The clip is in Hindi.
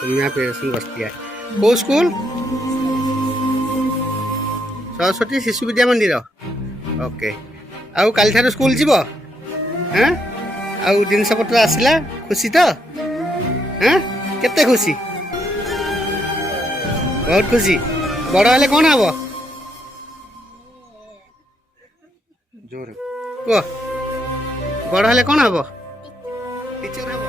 सोम्या प्रियदर्शनी बस्तिया को स्कूल सरस्वती शिशु विद्या मंदिर ओके आउ काली ठार स्कूल जीव हाँ आउ जिनस पत्र आसला खुशी तो हाँ केते खुशी बहुत खुशी बड़ हेले कौन हम जोर कह बड़ हेले कौन हम टीचर हम